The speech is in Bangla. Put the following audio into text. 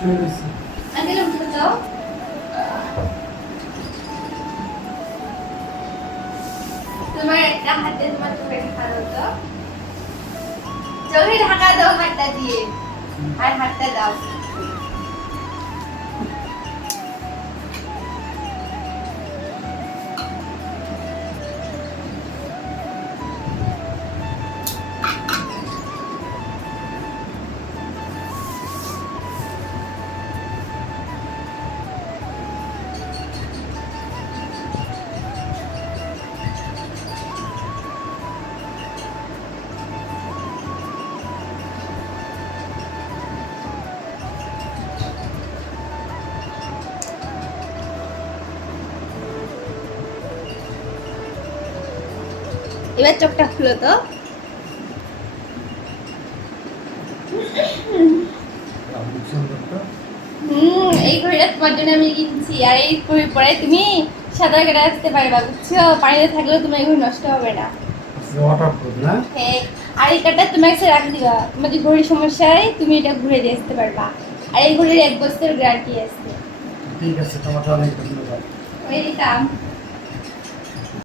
আঙ্কেল উঠে দাও। তোমার একটা হাতে তোমার চোখে ঢাকা দাও তো। চোখে ঢাকা দাও হাতটা দিয়ে। আর হাতটা দাও। এবার চোখটা খুলো তো। এই ঘড়িটা তোমার জন্য আমি কিনছি, আর এই ঘড়ি পরে তুমি সাঁতার কেটে আসতে পারবা, বুঝছো? পানিতে থাকলেও তোমার এই ঘড়ি নষ্ট হবে না। হ্যাঁ, আর এই কার্ডটা তোমার কাছে রাখে দিবা, তোমার যদি ঘড়ির সমস্যা হয় তুমি এটা ঘুরে দিয়ে আসতে পারবা। আর এই ঘড়ির 1 বছরের গ্যারান্টি আছে। ঠিক আছে, তোমাকে অনেক ধন্যবাদ। ওয়েলকাম।